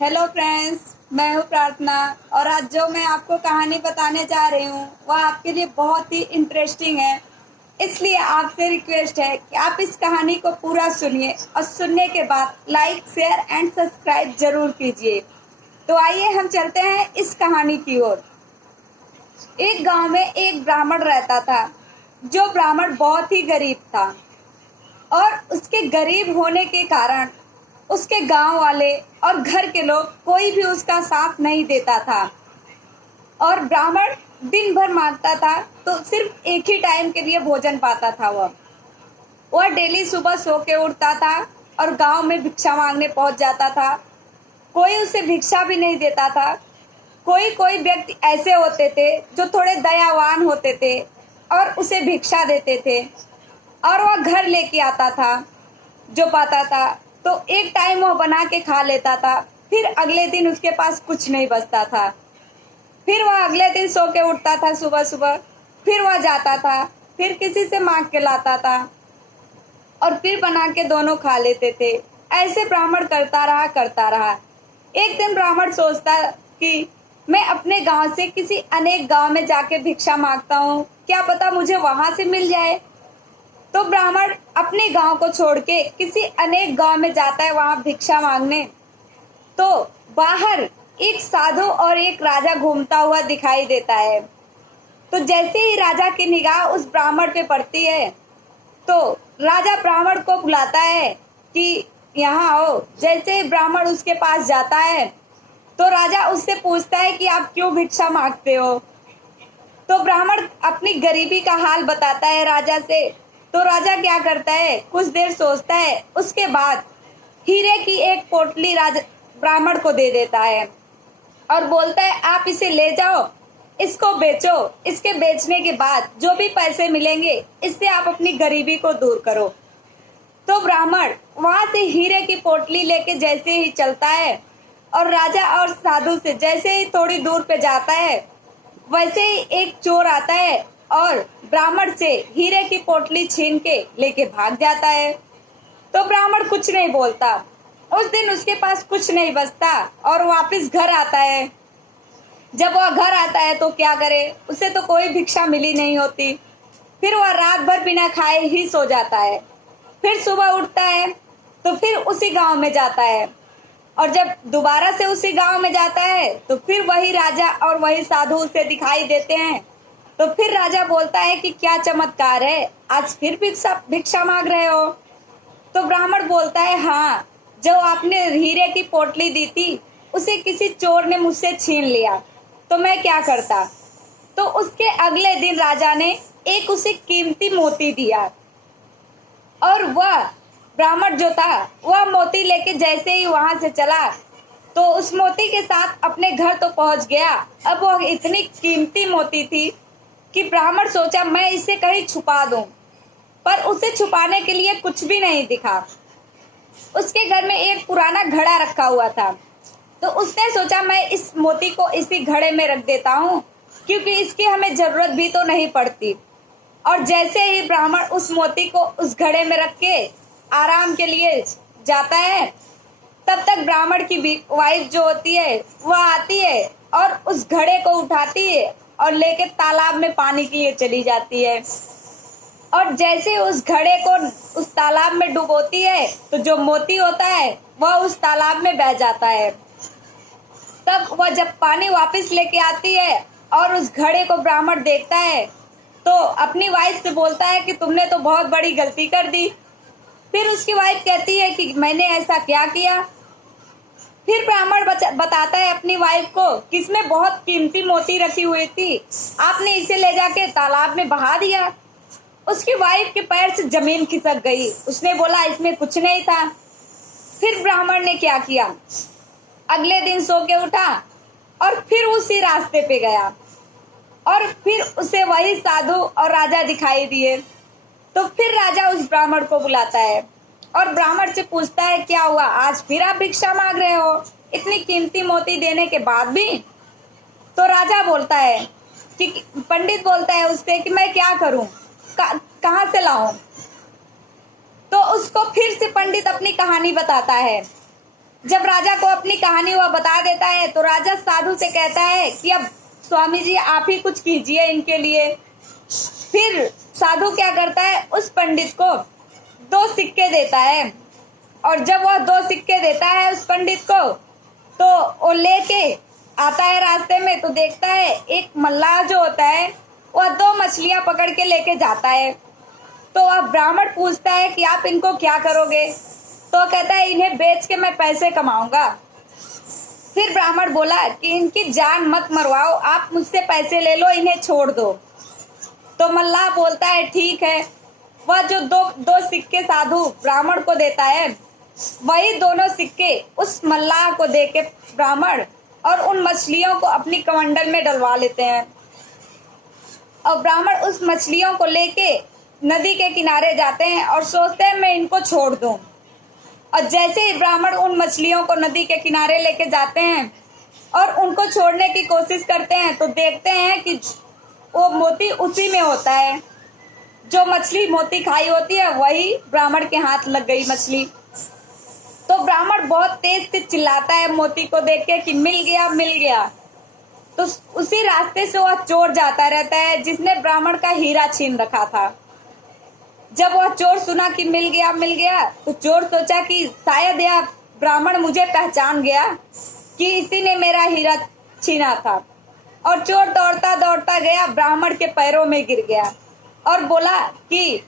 Hello friends, मैं हूँ प्रार्थना। और आज जो मैं आपको कहानी बताने जा रही हूँ वह आपके लिए बहुत ही इंटरेस्टिंग है। इसलिए आपसे रिक्वेस्ट है कि आप इस कहानी को पूरा सुनिए और सुनने के बाद लाइक शेयर एंड सब्सक्राइब जरूर कीजिए। तो आइए हम चलते हैं इस कहानी की ओर। एक गांव में एक ब्राह्मण रहता था। जो ब्राह्मण बहुत ही गरीब था और उसके गरीब होने के कारण उसके गांव वाले और घर के लोग कोई भी उसका साथ नहीं देता था। और ब्राह्मण दिन भर मांगता था तो सिर्फ एक ही टाइम के लिए भोजन पाता था। वह डेली सुबह सो के उठता था और गांव में भिक्षा मांगने पहुंच जाता था। कोई उसे भिक्षा भी नहीं देता था। कोई कोई व्यक्ति ऐसे होते थे जो थोड़े दयावान होते थे और उसे भिक्षा देते थे और वह घर लेके आता था। जो पाता था तो एक टाइम वो बना के खा लेता था। फिर अगले दिन उसके पास कुछ नहीं बचता था। फिर वह अगले दिन सो के उठता था सुबह सुबह। फिर वह जाता था, फिर किसी से मांग के लाता था और फिर बना के दोनों खा लेते थे। ऐसे ब्राह्मण करता रहा। एक दिन ब्राह्मण सोचता कि मैं अपने गांव से किसी अनेक गांव में जाके भिक्षा मांगता हूँ, क्या पता मुझे वहां से मिल जाए। तो ब्राह्मण अपने गांव को छोड़ के किसी अनेक गांव में जाता है वहां भिक्षा मांगने। तो बाहर एक साधु और एक राजा घूमता हुआ दिखाई देता है। तो जैसे ही राजा की निगाह उस ब्राह्मण पे पड़ती है तो राजा ब्राह्मण को बुलाता है कि यहाँ आओ। जैसे ही ब्राह्मण उसके पास जाता है तो राजा उससे पूछता है कि आप क्यों भिक्षा मांगते हो। तो ब्राह्मण अपनी गरीबी का हाल बताता है राजा से। तो राजा क्या करता है, कुछ देर सोचता है, उसके बाद हीरे की एक पोटली राजा ब्राह्मण को दे देता है और बोलता है आप इसे ले जाओ, इसको बेचो। इसके बेचने के बाद जो भी पैसे मिलेंगे इससे आप अपनी गरीबी को दूर करो। तो ब्राह्मण वहां से हीरे की पोटली लेके जैसे ही चलता है और राजा और साधु से जैसे ही थोड़ी दूर पे जाता है वैसे ही एक चोर आता है और ब्राह्मण से हीरे की पोटली छीन के लेके भाग जाता है। तो ब्राह्मण कुछ नहीं बोलता। उस दिन उसके पास कुछ नहीं बचता और वापस घर आता है। जब वह घर आता है तो क्या करे, उसे तो कोई भिक्षा मिली नहीं होती। फिर वह रात भर बिना खाए ही सो जाता है। फिर सुबह उठता है तो फिर उसी गांव में जाता है और जब दोबारा से उसी गांव में जाता है तो फिर वही राजा और वही साधु उसे दिखाई देते हैं। तो फिर राजा बोलता है कि क्या चमत्कार है, आज फिर भिक्षा भिक्षा मांग रहे हो। तो ब्राह्मण बोलता है हाँ, जो आपने हीरे की पोटली दी थी उसे किसी चोर ने मुझसे छीन लिया, तो मैं क्या करता। तो उसके अगले दिन राजा ने एक उसे कीमती मोती दिया और वह ब्राह्मण जो था वह मोती लेके जैसे ही वहां से चला तो उस मोती के साथ अपने घर तो पहुंच गया। अब वह इतनी कीमती मोती थी कि ब्राह्मण सोचा मैं इसे कहीं छुपा दूं, पर उसे छुपाने के लिए कुछ भी नहीं दिखा। उसके घर में एक पुराना घड़ा रखा हुआ था। तो उसने सोचा मैं इस मोती को इसी घड़े में रख देता हूँ क्योंकि इसकी हमें जरूरत भी तो नहीं पड़ती। और जैसे ही ब्राह्मण उस मोती को उस घड़े में रख के आराम के लिए जाता है तब तक ब्राह्मण की वाइफ जो होती है वह आती है और उस घड़े को उठाती है और लेके तालाब में पानी के लिए चली जाती है। और जैसे उस घड़े को उस तालाब में डुबोती है तो जो मोती होता है वह उस तालाब में बह जाता है। तब वह जब पानी वापस लेके आती है और उस घड़े को ब्राह्मण देखता है तो अपनी वाइफ से बोलता है कि तुमने तो बहुत बड़ी गलती कर दी। फिर उसकी वाइफ कहती है कि मैंने ऐसा क्या किया। फिर ब्राह्मण बताता है अपनी वाइफ को कि इसमें बहुत कीमती मोती रखी हुई थी, आपने इसे ले जाके तालाब में बहा दिया। उसकी वाइफ के पैर से जमीन खिसक गई। उसने बोला इसमें कुछ नहीं था। फिर ब्राह्मण ने क्या किया, अगले दिन सो के उठा और फिर उसी रास्ते पे गया और फिर उसे वही साधु और राजा दिखाई दिए। तो फिर राजा उस ब्राह्मण को बुलाता है और ब्राह्मण से पूछता है क्या हुआ, आज फिर आप भिक्षा मांग रहे हो इतनी कीमती मोती देने के बाद भी। तो राजा बोलता है कि पंडित बोलता है उससे कि मैं क्या करूं, कहां से लाऊं। तो उसको फिर से पंडित अपनी कहानी बताता है। जब राजा को अपनी कहानी वह बता देता है तो राजा साधु से कहता है कि अब स्वामी जी आप ही कुछ कीजिए इनके लिए। फिर साधु क्या करता है, उस पंडित को 2 सिक्के देता है, और जब वह 2 सिक्के देता है उस पंडित को तो वो लेके आता है रास्ते में, तो देखता है एक मल्लाह जो होता है वह 2 मछलियां पकड़ के लेके जाता है। तो वह ब्राह्मण पूछता है कि आप इनको क्या करोगे, तो कहता है इन्हें बेच के मैं पैसे कमाऊंगा। फिर ब्राह्मण बोला कि इनकी जान मत मरवाओ, आप मुझसे पैसे ले लो, इन्हें छोड़ दो। तो मल्लाह बोलता है ठीक है। वह जो दो सिक्के साधु ब्राह्मण को देता है, वही दोनों सिक्के उस मल्लाह को दे के ब्राह्मण और उन मछलियों को अपनी कमंडल में डलवा लेते हैं। और ब्राह्मण उस मछलियों को लेके नदी के किनारे जाते हैं और सोचते हैं मैं इनको छोड़ दूं। और जैसे ही ब्राह्मण उन मछलियों को नदी के किनारे लेके जाते हैं और उनको छोड़ने की कोशिश करते हैं, तो देखते हैं कि वो मोती उसी में होता है। जो मछली मोती खाई होती है वही ब्राह्मण के हाथ लग गई मछली। तो ब्राह्मण बहुत तेज से चिल्लाता है मोती को देख के कि मिल गया मिल गया। तो उसी रास्ते से वह चोर जाता रहता है जिसने ब्राह्मण का हीरा छीन रखा था। जब वह चोर सुना कि मिल गया तो चोर सोचा कि शायद यह ब्राह्मण मुझे पहचान गया कि इसी ने मेरा हीरा छीना था। और चोर दौड़ता दौड़ता गया, ब्राह्मण के पैरों में गिर गया और बोला कि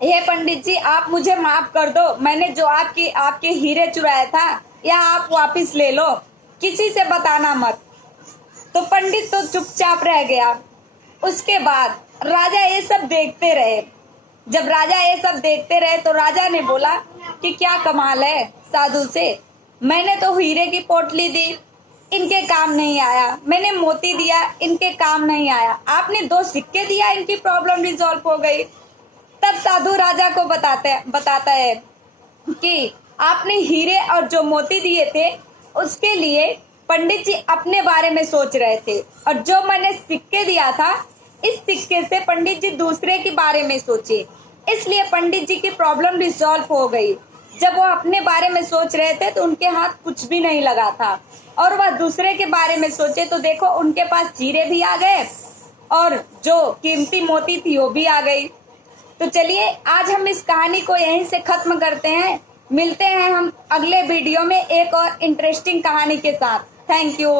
हे पंडित जी आप मुझे माफ कर दो, मैंने जो आपके हीरे चुराया था या आप वापस ले लो, किसी से बताना मत। तो पंडित तो चुपचाप रह गया। उसके बाद राजा ये सब देखते रहे। जब राजा ये सब देखते रहे तो राजा ने बोला कि क्या कमाल है साधु से, मैंने तो हीरे की पोटली दी, इनके काम नहीं आया, मैंने मोती दिया, इनके काम नहीं आया, आपने 2 सिक्के दिया, इनकी प्रॉब्लम रिजॉल्व हो गई। तब साधु राजा को बताता है कि आपने हीरे और जो मोती दिए थे उसके लिए पंडित जी अपने बारे में सोच रहे थे, और जो मैंने सिक्के दिया था इस सिक्के से पंडित जी दूसरे के बारे में सोचे, इसलिए पंडित जी की प्रॉब्लम रिजॉल्व हो गई। जब वो अपने बारे में सोच रहे थे तो उनके हाथ कुछ भी नहीं लगा था, और वह दूसरे के बारे में सोचे तो देखो उनके पास हीरे भी आ गए और जो कीमती मोती थी वो भी आ गई। तो चलिए आज हम इस कहानी को यहीं से खत्म करते हैं। मिलते हैं हम अगले वीडियो में एक और इंटरेस्टिंग कहानी के साथ। Thank you.